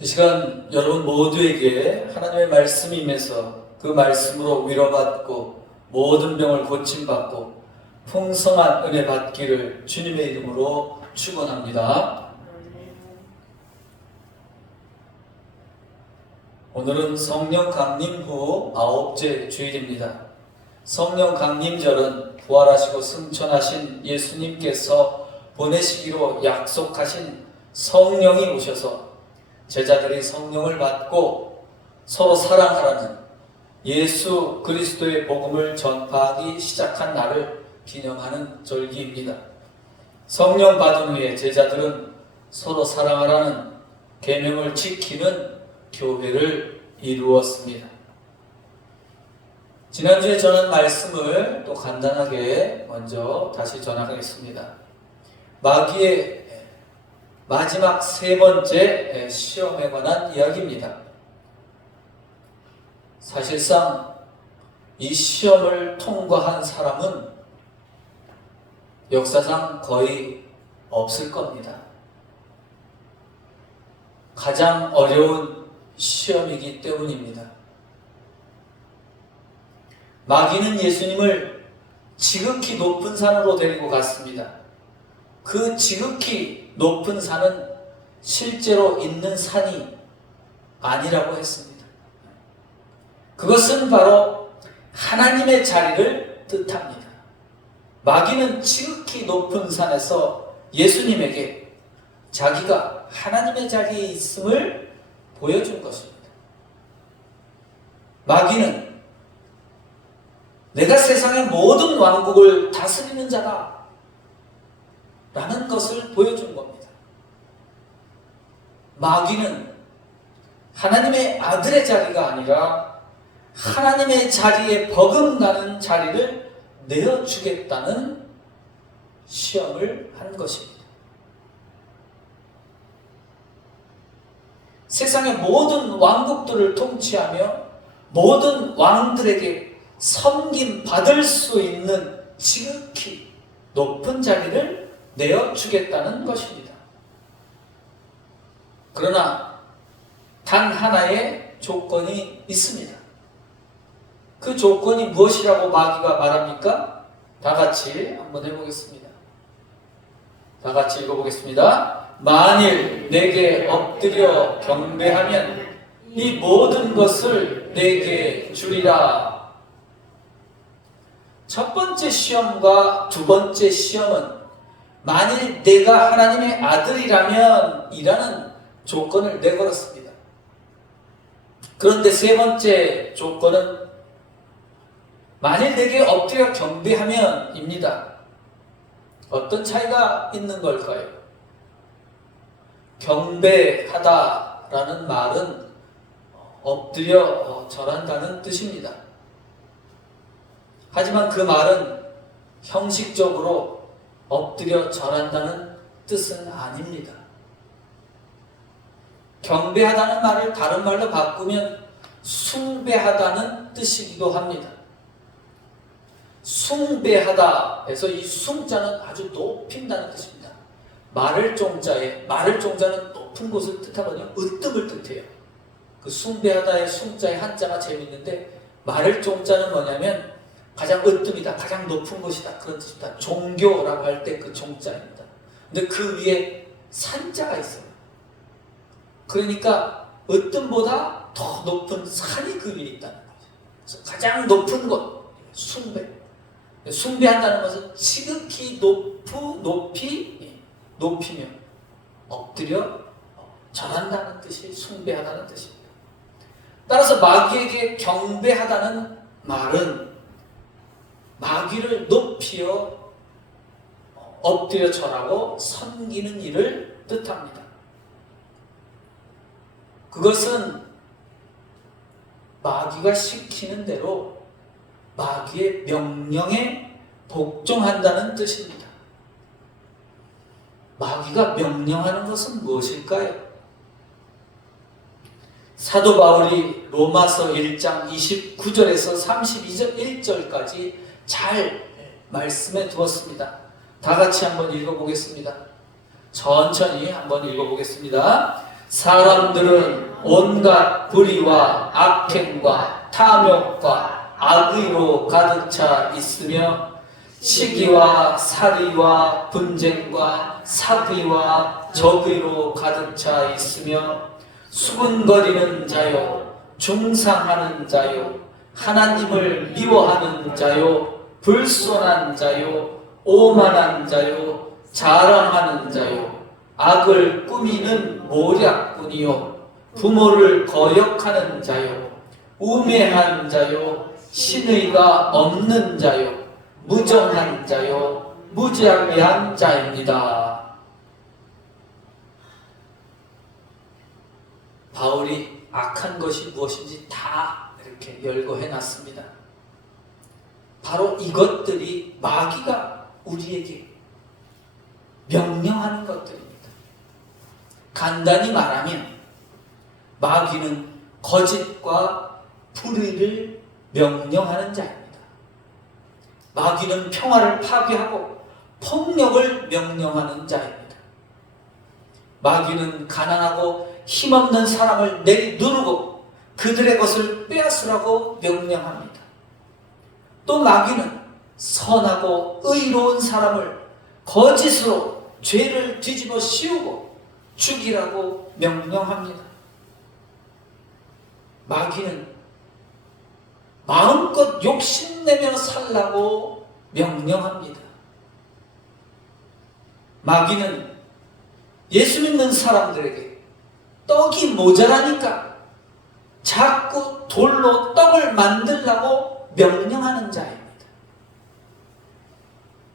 이 시간 여러분 모두에게 하나님의 말씀이 임해서 그 말씀으로 위로받고 모든 병을 고침받고 풍성한 은혜 받기를 주님의 이름으로 축원합니다. 오늘은 성령 강림 후 9째 주일입니다. 성령 강림절은 부활하시고 승천하신 예수님께서 보내시기로 약속하신 성령이 오셔서 제자들이 성령을 받고 서로 사랑하라는 예수 그리스도의 복음을 전파하기 시작한 날을 기념하는 절기입니다. 성령 받은 후에 제자들은 서로 사랑하라는 계명을 지키는 교회를 이루었습니다. 지난주에 전한 말씀을 또 간단하게 먼저 다시 전하겠습니다. 마귀의 마지막 세 번째 시험에 관한 이야기입니다. 사실상 이 시험을 통과한 사람은 역사상 거의 없을 겁니다. 가장 어려운 시험이기 때문입니다. 마귀는 예수님을 지극히 높은 산으로 데리고 갔습니다. 그 지극히 높은 산은 실제로 있는 산이 아니라고 했습니다. 그것은 바로 하나님의 자리를 뜻합니다. 마귀는 지극히 높은 산에서 예수님에게 자기가 하나님의 자리에 있음을 보여준 것입니다. 마귀는 내가 세상의 모든 왕국을 다스리는 자다 라는 것을 보여준 겁니다. 마귀는 하나님의 아들의 자리가 아니라 하나님의 자리에 버금가는 자리를 내어주겠다는 시험을 한 것입니다. 세상의 모든 왕국들을 통치하며 모든 왕들에게 섬김 받을 수 있는 지극히 높은 자리를 내어주겠다는 것입니다. 그러나 단 하나의 조건이 있습니다. 그 조건이 무엇이라고 마귀가 말합니까? 다 같이 한번 해보겠습니다. 다 같이 읽어보겠습니다. 만일 내게 엎드려 경배하면 이 모든 것을 내게 주리라. 첫 번째 시험과 두 번째 시험은 만일 내가 하나님의 아들이라면 이라는 조건을 내걸었습니다. 그런데 세 번째 조건은 만일 내게 엎드려 경배하면 입니다. 어떤 차이가 있는 걸까요? 경배하다라는 말은 엎드려 절한다는 뜻입니다. 하지만 그 말은 형식적으로 엎드려 절한다는 뜻은 아닙니다. 경배하다는 말을 다른 말로 바꾸면 숭배하다는 뜻이기도 합니다. 숭배하다에서 이 숭자는 아주 높인다는 뜻입니다. 말을 종자는 높은 곳을 뜻하거든요. 으뜸을 뜻해요. 그 숭배하다의 숭자의 한자가 재미있는데 말을 종자는 뭐냐면 가장 으뜸이다, 가장 높은 곳이다 그런 뜻입니다. 종교라고 할 때 그 종자입니다. 근데 그 위에 산자가 있어요. 그러니까 으뜸보다 더 높은 산이 그 위에 있다는 거죠. 그래서 가장 높은 곳, 숭배. 숭배한다는 것은 지극히 높이며 엎드려 절한다는 뜻이 숭배하다는 뜻입니다. 따라서 마귀에게 경배하다는 말은 마귀를 높여 엎드려 절하고 섬기는 일을 뜻합니다. 그것은 마귀가 시키는 대로 마귀의 명령에 복종한다는 뜻입니다. 마귀가 명령하는 것은 무엇일까요? 사도 바울이 로마서 1장 29절에서 31절까지 잘 말씀해 두었습니다. 다 같이 한번 읽어보겠습니다. 천천히 한번 읽어보겠습니다. 사람들은 온갖 불의와 악행과 탐욕과 악의로 가득 차 있으며 시기와 살이와 분쟁과 사기와 적의로 가득 차 있으며 수군거리는 자요 중상하는 자요 하나님을 미워하는 자요 불손한 자요 오만한 자요 자랑하는 자요 악을 꾸미는 모략꾼이요 부모를 거역하는 자요 우매한 자요 신의가 없는 자요 무정한 자요 무지하게한 자입니다. 바울이 악한 것이 무엇인지 다 이렇게 열거해놨습니다. 바로 이것들이 마귀가 우리에게 명령하는 것들입니다. 간단히 말하면 마귀는 거짓과 불의를 명령하는 자입니다. 마귀는 평화를 파괴하고 폭력을 명령하는 자입니다. 마귀는 가난하고 힘없는 사람을 내누르고 그들의 것을 빼앗으라고 명령합니다. 또 마귀는 선하고 의로운 사람을 거짓으로 죄를 뒤집어 씌우고 죽이라고 명령합니다. 마귀는 마음껏 욕심내며 살라고 명령합니다. 마귀는 예수 믿는 사람들에게 떡이 모자라니까 자꾸 돌로 떡을 만들라고 명령하는 자입니다.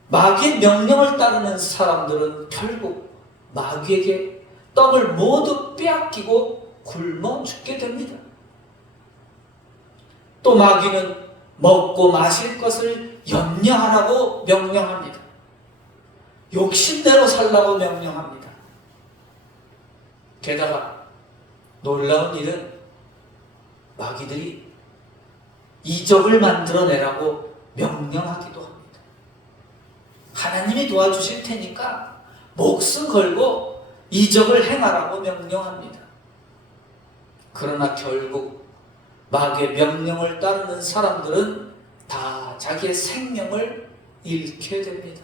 마귀의 명령을 따르는 사람들은 결국 마귀에게 떡을 모두 빼앗기고 굶어 죽게 됩니다. 또 마귀는 먹고 마실 것을 염려하라고 명령합니다. 욕심대로 살라고 명령합니다. 게다가 놀라운 일은 마귀들이 이적을 만들어내라고 명령하기도 합니다. 하나님이 도와주실 테니까 목숨 걸고 이적을 행하라고 명령합니다. 그러나 결국 마귀의 명령을 따르는 사람들은 다 자기의 생명을 잃게 됩니다.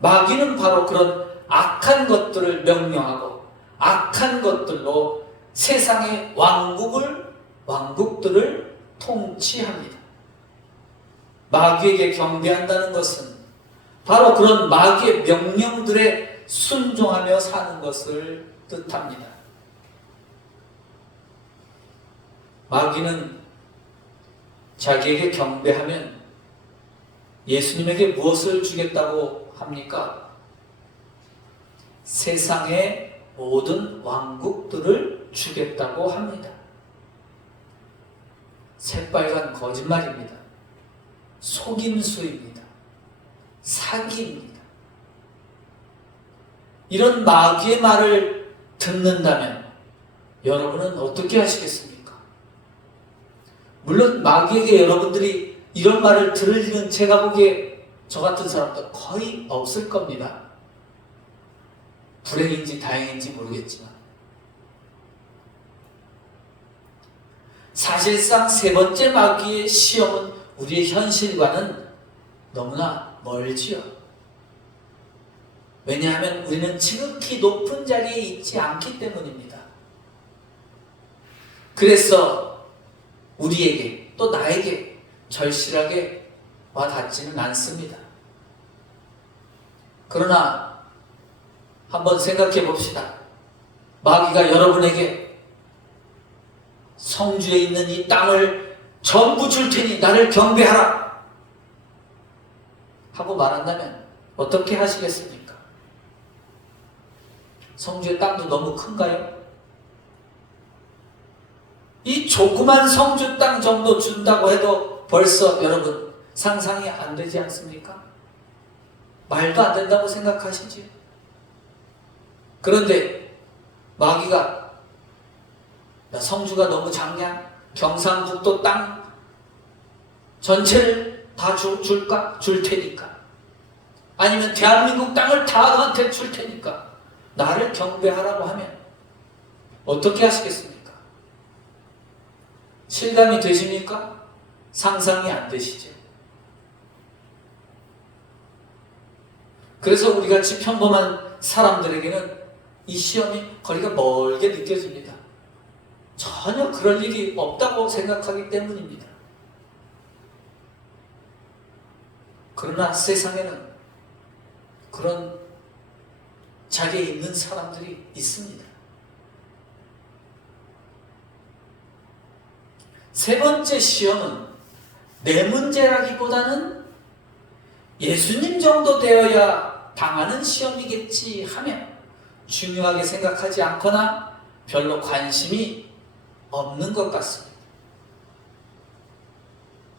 마귀는 바로 그런 악한 것들을 명령하고 악한 것들로 세상의 왕국들을 통치합니다. 마귀에게 경배한다는 것은 바로 그런 마귀의 명령들에 순종하며 사는 것을 뜻합니다. 마귀는 자기에게 경배하면 예수님에게 무엇을 주겠다고 합니까? 세상의 모든 왕국들을 주겠다고 합니다. 새빨간 거짓말입니다. 속임수입니다. 사기입니다. 이런 마귀의 말을 듣는다면 여러분은 어떻게 하시겠습니까? 물론 마귀에게 여러분들이 이런 말을 들을 일은 제가 보기에 저 같은 사람도 거의 없을 겁니다. 불행인지 다행인지 모르겠지만 사실상 세 번째 마귀의 시험은 우리의 현실과는 너무나 멀지요. 왜냐하면 우리는 지극히 높은 자리에 있지 않기 때문입니다. 그래서 우리에게 또 나에게 절실하게 와닿지는 않습니다. 그러나 한번 생각해 봅시다. 마귀가 여러분에게 성주에 있는 이 땅을 전부 줄 테니 나를 경배하라 하고 말한다면 어떻게 하시겠습니까? 성주의 땅도 너무 큰가요? 이 조그만 성주 땅 정도 준다고 해도 벌써 여러분 상상이 안 되지 않습니까? 말도 안 된다고 생각하시지요? 그런데 마귀가 야, 성주가 너무 작냐? 경상북도 땅 전체를 다 줄까? 줄 테니까. 아니면 대한민국 땅을 다 너한테 줄 테니까. 나를 경배하라고 하면 어떻게 하시겠습니까? 실감이 되십니까? 상상이 안 되시죠? 그래서 우리같이 평범한 사람들에게는 이 시험이 거리가 멀게 느껴집니다. 전혀 그럴 일이 없다고 생각하기 때문입니다. 그러나 세상에는 그런 자리에 있는 사람들이 있습니다. 세 번째 시험은 내 문제라기보다는 예수님 정도 되어야 당하는 시험이겠지 하며 중요하게 생각하지 않거나 별로 관심이 없는 것 같습니다.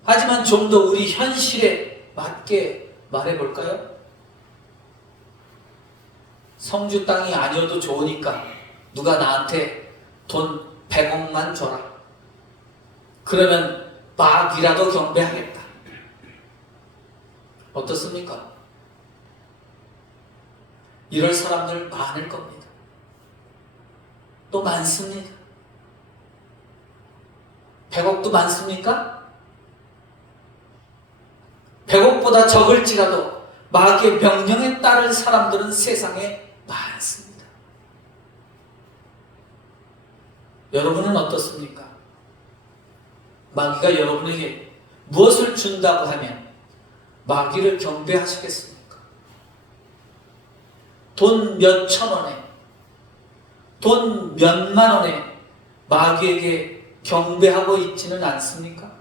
하지만 좀 더 우리 현실에 맞게 말해볼까요? 성주 땅이 아니어도 좋으니까 누가 나한테 돈 100억만 줘라. 그러면 막이라도 경배하겠다. 어떻습니까? 이럴 사람들 많을 겁니다. 또 많습니다. 100억도 많습니까? 100억보다 적을지라도 마귀의 명령에 따를 사람들은 세상에 많습니다. 여러분은 어떻습니까? 마귀가 여러분에게 무엇을 준다고 하면 마귀를 경배하시겠습니까? 돈 몇천 원에, 돈 몇만 원에 마귀에게 경배하고 있지는 않습니까?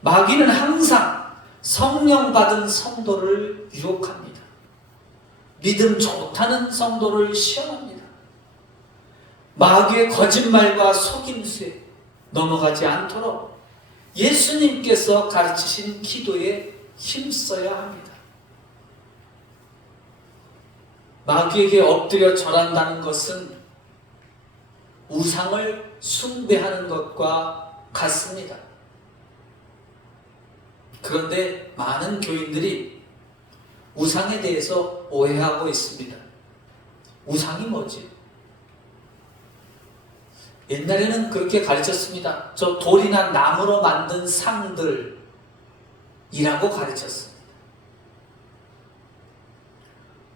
마귀는 항상 성령 받은 성도를 유혹합니다. 믿음 좋다는 성도를 시험합니다. 마귀의 거짓말과 속임수에 넘어가지 않도록 예수님께서 가르치신 기도에 힘써야 합니다. 마귀에게 엎드려 절한다는 것은 우상을 숭배하는 것과 같습니다. 그런데 많은 교인들이 우상에 대해서 오해하고 있습니다. 우상이 뭐지? 옛날에는 그렇게 가르쳤습니다. 저 돌이나 나무로 만든 상들이라고 가르쳤습니다.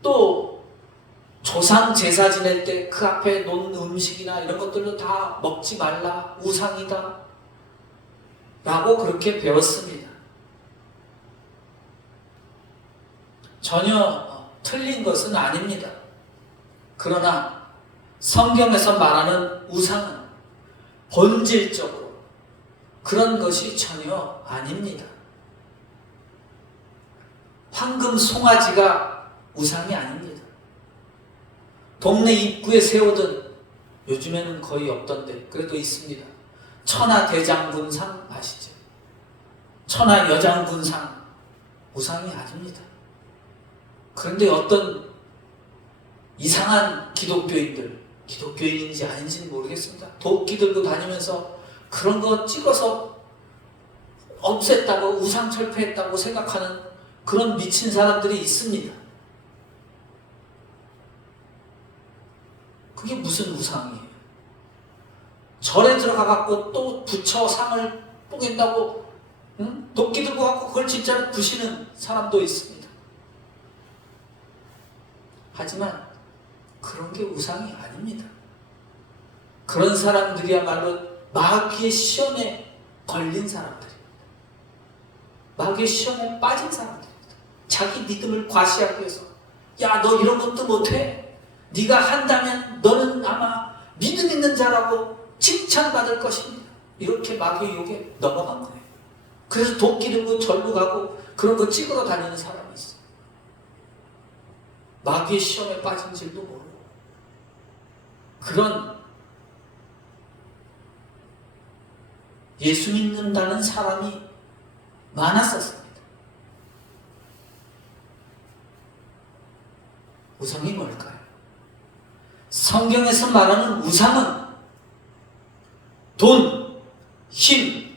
또 조상 제사 지낼 때 그 앞에 놓은 음식이나 이런 것들도 다 먹지 말라, 우상이다 라고 그렇게 배웠습니다. 전혀 틀린 것은 아닙니다. 그러나 성경에서 말하는 우상은 본질적으로 그런 것이 전혀 아닙니다. 황금 송아지가 우상이 아닙니다. 동네 입구에 세우던, 요즘에는 거의 없던데 그래도 있습니다, 천하대장군상 아시죠? 천하여장군상 우상이 아닙니다. 그런데 어떤 이상한 기독교인인지 아닌지는 모르겠습니다. 도끼 들고 다니면서 그런 거 찍어서 없앴다고, 우상 철폐했다고 생각하는 그런 미친 사람들이 있습니다. 그게 무슨 우상이에요? 절에 들어가갖고 또 부처 상을 뽀갠다고 도끼 들고 갖고 그걸 진짜로 부시는 사람도 있습니다. 하지만 그런 게 우상이 아닙니다. 그런 사람들이야말로 마귀의 시험에 걸린 사람들입니다. 마귀의 시험에 빠진 사람들입니다. 자기 믿음을 과시하기 위해서, 야, 너 이런 것도 못해? 네가 한다면 너는 아마 믿음 있는 자라고 칭찬받을 것입니다. 이렇게 마귀의 욕에 넘어간 거예요. 그래서 도끼 들고 절로 가고 그런 거 찍으러 다니는 사람이 있어요. 마귀의 시험에 빠진 줄도 모르고. 그런 예수 믿는다는 사람이 많았었습니다. 우상이 뭘까요? 성경에서 말하는 우상은 돈, 힘,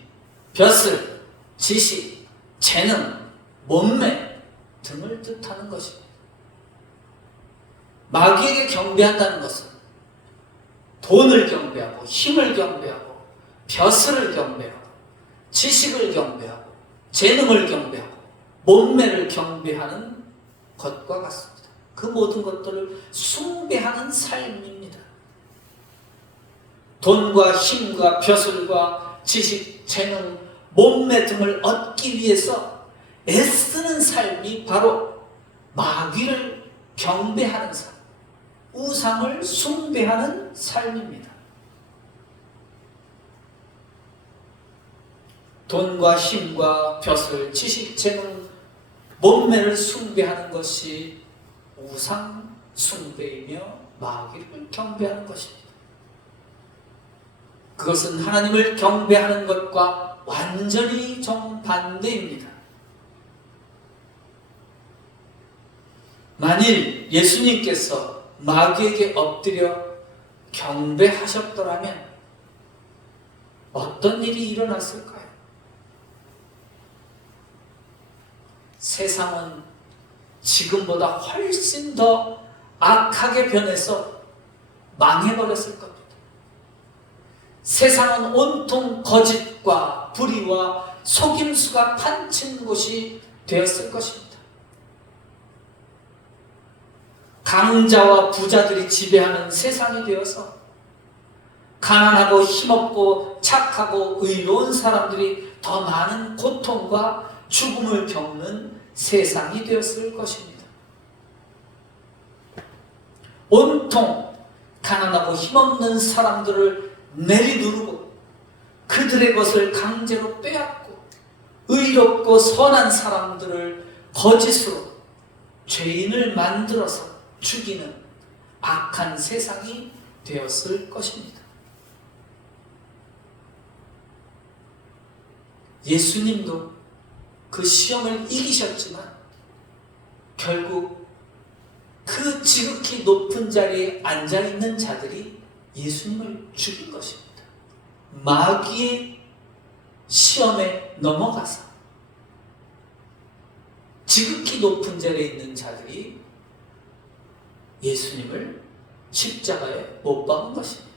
벼슬, 지식, 재능, 몸매 등을 뜻하는 것입니다. 마귀에게 경배한다는 것은 돈을 경배하고 힘을 경배하고 벼슬을 경배하고 지식을 경배하고 재능을 경배하고 몸매를 경배하는 것과 같습니다. 그 모든 것들을 숭배하는 삶입니다. 돈과 힘과 벼슬과 지식, 재능, 몸매 등을 얻기 위해서 애쓰는 삶이 바로 마귀를 경배하는 삶, 우상을 숭배하는 삶입니다. 돈과 힘과 벼슬, 지식, 재능, 몸매를 숭배하는 것이 우상 숭배이며 마귀를 경배하는 것입니다. 그것은 하나님을 경배하는 것과 완전히 정반대입니다. 만일 예수님께서 마귀에게 엎드려 경배하셨더라면 어떤 일이 일어났을까요? 세상은 지금보다 훨씬 더 악하게 변해서 망해버렸을 겁니다. 세상은 온통 거짓과 불의와 속임수가 판친 곳이 되었을 것입니다. 강자와 부자들이 지배하는 세상이 되어서 가난하고 힘없고 착하고 의로운 사람들이 더 많은 고통과 죽음을 겪는 세상이 되었을 것입니다. 온통 가난하고 힘없는 사람들을 내리누르고 그들의 것을 강제로 빼앗고 의롭고 선한 사람들을 거짓으로 죄인을 만들어서 죽이는 악한 세상이 되었을 것입니다. 예수님도 그 시험을 이기셨지만 결국 그 지극히 높은 자리에 앉아있는 자들이 예수님을 죽인 것입니다. 마귀의 시험에 넘어가서 지극히 높은 자리에 있는 자들이 예수님을 십자가에 못 박은 것입니다.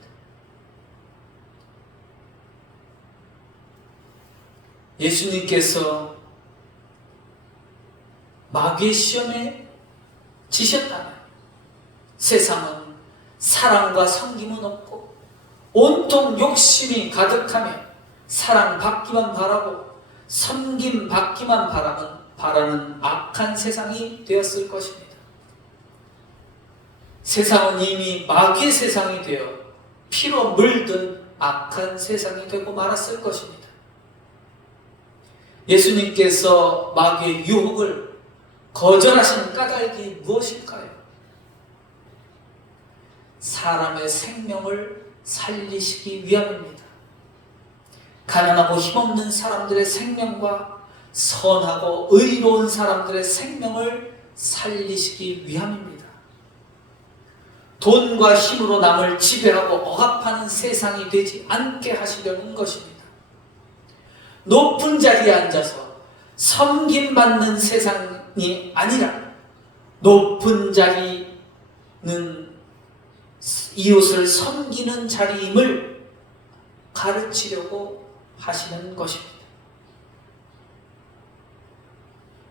예수님께서 마귀의 시험에 지셨다면 세상은 사랑과 섬김은 없고 온통 욕심이 가득하며 사랑받기만 바라고 섬김받기만 바라는 악한 세상이 되었을 것입니다. 세상은 이미 마귀의 세상이 되어 피로 물든 악한 세상이 되고 말았을 것입니다. 예수님께서 마귀의 유혹을 거절하신 까닭이 무엇일까요? 사람의 생명을 살리시기 위함입니다. 가난하고 힘없는 사람들의 생명과 선하고 의로운 사람들의 생명을 살리시기 위함입니다. 돈과 힘으로 남을 지배하고 억압하는 세상이 되지 않게 하시려는 것입니다. 높은 자리에 앉아서 섬김받는 세상이 아니라 높은 자리는 이웃을 섬기는 자리임을 가르치려고 하시는 것입니다.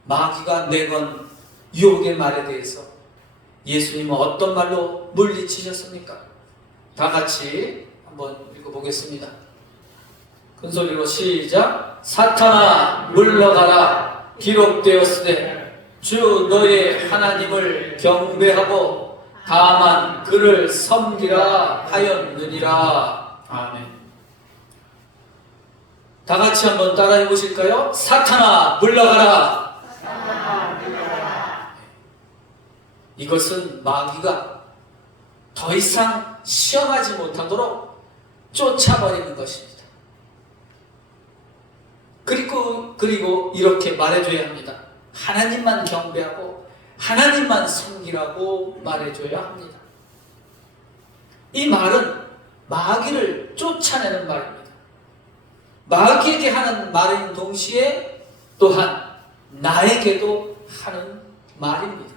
마귀가 내건 유혹의 말에 대해서 예수님은 어떤 말로 물리치셨습니까? 다 같이 한번 읽어보겠습니다. 큰 소리로 시작. 사탄아 물러가라. 기록되었으되 주 너의 하나님을 경배하고 다만 그를 섬기라 하였느니라. 아멘. 다 같이 한번 따라해 보실까요? 사탄아 물러가라. 사탄아 물러가라. 이것은 마귀가 더 이상 시험하지 못하도록 쫓아버리는 것입니다. 그리고 이렇게 말해줘야 합니다. 하나님만 경배하고 하나님만 섬기라고 말해줘야 합니다. 이 말은 마귀를 쫓아내는 말입니다. 마귀에게 하는 말인 동시에 또한 나에게도 하는 말입니다.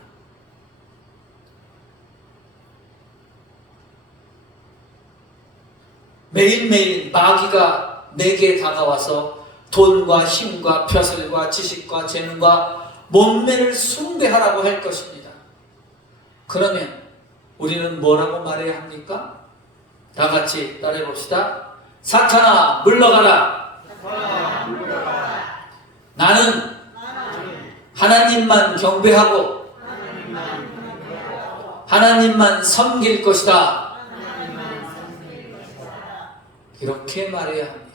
매일매일 마귀가 내게 다가와서 돈과 힘과 벼슬과 지식과 재능과 몸매를 숭배하라고 할 것입니다. 그러면 우리는 뭐라고 말해야 합니까? 다 같이 따라해 봅시다. 사탄아 물러가라. 나는 하나님만 경배하고 하나님만 섬길 것이다. 이렇게 말해야 합니다.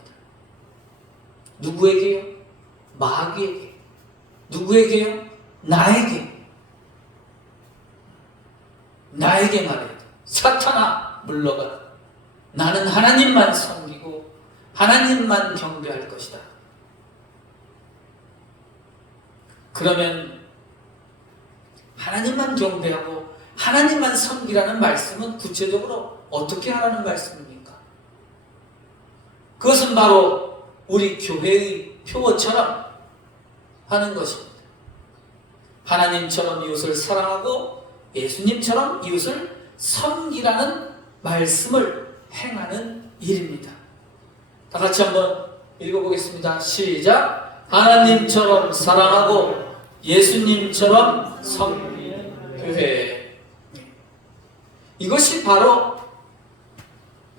누구에게요? 마귀에게. 누구에게요? 나에게. 나에게 말해야 돼. 사탄아 물러가라. 나는 하나님만 섬기고 하나님만 경배할 것이다. 그러면 하나님만 경배하고 하나님만 섬기라는 말씀은 구체적으로 어떻게 하라는 말씀입니까? 그것은 바로 우리 교회의 표어처럼 하는 것입니다. 하나님처럼 이웃을 사랑하고 예수님처럼 이웃을 섬기라는 말씀을 행하는 일입니다. 다 같이 한번 읽어보겠습니다. 시작. 하나님처럼 사랑하고 예수님처럼 섬기는 교회. 이것이 바로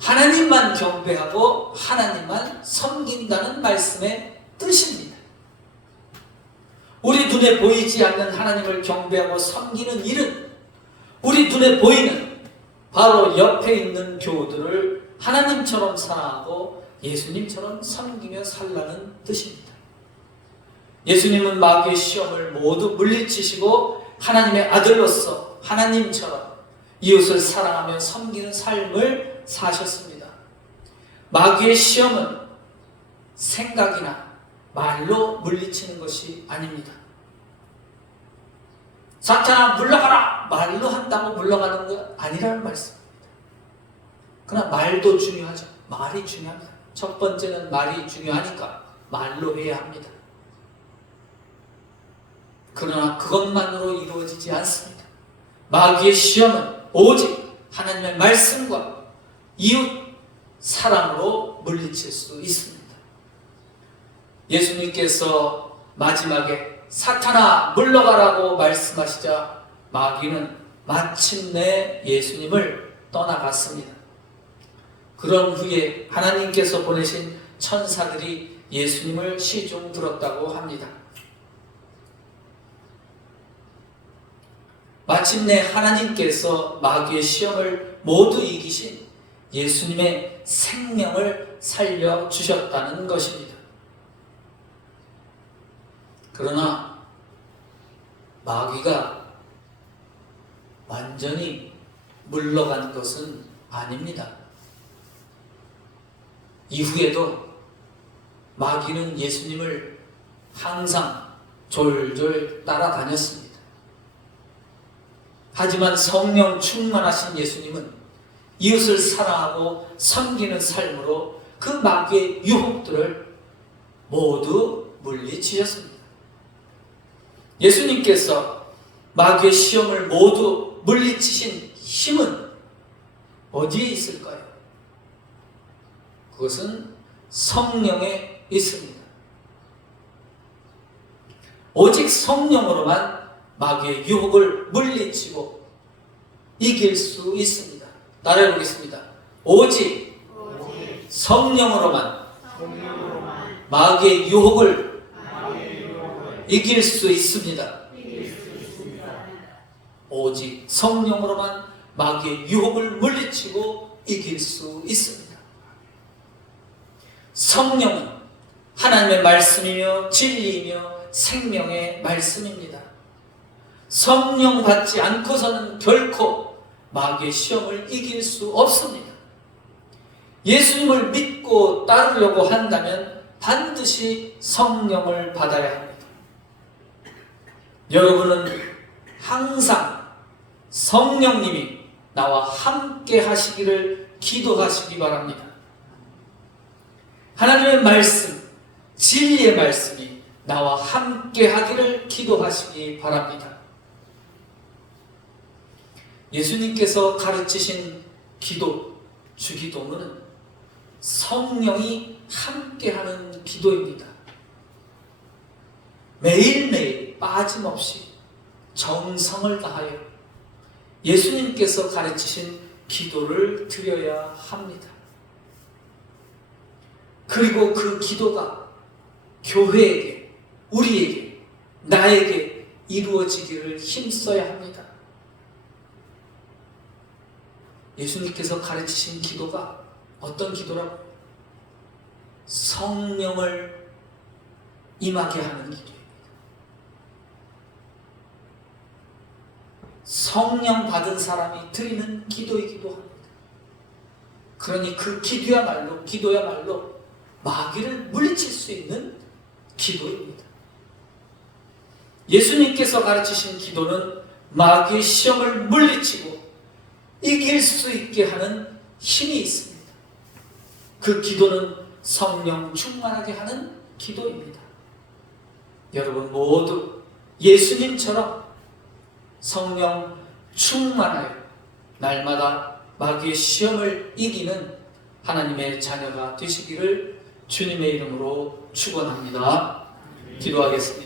하나님만 경배하고 하나님만 섬긴다는 말씀의 뜻입니다. 우리 눈에 보이지 않는 하나님을 경배하고 섬기는 일은 우리 눈에 보이는 바로 옆에 있는 교우들을 하나님처럼 사랑하고 예수님처럼 섬기며 살라는 뜻입니다. 예수님은 마귀의 시험을 모두 물리치시고 하나님의 아들로서 하나님처럼 이웃을 사랑하며 섬기는 삶을 사셨습니다. 마귀의 시험은 생각이나 말로 물리치는 것이 아닙니다. 사탄아 물러가라! 말로 한다고 물러가는 것 아니라는 말씀입니다. 그러나 말도 중요하죠. 말이 중요합니다. 첫 번째는 말이 중요하니까 말로 해야 합니다. 그러나 그것만으로 이루어지지 않습니다. 마귀의 시험은 오직 하나님의 말씀과 이웃 사랑으로 물리칠 수 있습니다. 예수님께서 마지막에 사탄아 물러가라고 말씀하시자 마귀는 마침내 예수님을 떠나갔습니다. 그런 후에 하나님께서 보내신 천사들이 예수님을 시종 들었다고 합니다. 마침내 하나님께서 마귀의 시험을 모두 이기신 예수님의 생명을 살려주셨다는 것입니다. 그러나 마귀가 완전히 물러간 것은 아닙니다. 이후에도 마귀는 예수님을 항상 졸졸 따라다녔습니다. 하지만 성령 충만하신 예수님은 이웃을 사랑하고 섬기는 삶으로 그 마귀의 유혹들을 모두 물리치셨습니다. 예수님께서 마귀의 시험을 모두 물리치신 힘은 어디에 있을까요? 그것은 성령에 있습니다. 오직 성령으로만 마귀의 유혹을 물리치고 이길 수 있습니다. 따라해 보겠습니다. 오직 성령으로만 마귀의 유혹을 이길 수 있습니다. 오직 성령으로만 마귀의 유혹을 물리치고 이길 수 있습니다. 성령은 하나님의 말씀이며 진리이며 생명의 말씀입니다. 성령 받지 않고서는 결코 마귀의 시험을 이길 수 없습니다. 예수님을 믿고 따르려고 한다면 반드시 성령을 받아야 합니다. 여러분은 항상 성령님이 나와 함께 하시기를 기도하시기 바랍니다. 하나님의 말씀, 진리의 말씀이 나와 함께 하기를 기도하시기 바랍니다. 예수님께서 가르치신 기도, 주기도문은 성령이 함께하는 기도입니다. 매일매일 빠짐없이 정성을 다하여 예수님께서 가르치신 기도를 드려야 합니다. 그리고 그 기도가 교회에게, 우리에게, 나에게 이루어지기를 힘써야 합니다. 예수님께서 가르치신 기도가 어떤 기도라고? 성령을 임하게 하는 기도입니다. 성령 받은 사람이 드리는 기도이기도 합니다. 그러니 그 기도야말로 마귀를 물리칠 수 있는 기도입니다. 예수님께서 가르치신 기도는 마귀의 시험을 물리치고 이길 수 있게 하는 힘이 있습니다. 그 기도는 성령 충만하게 하는 기도입니다. 여러분 모두 예수님처럼 성령 충만하여 날마다 마귀의 시험을 이기는 하나님의 자녀가 되시기를 주님의 이름으로 축원합니다. 기도하겠습니다.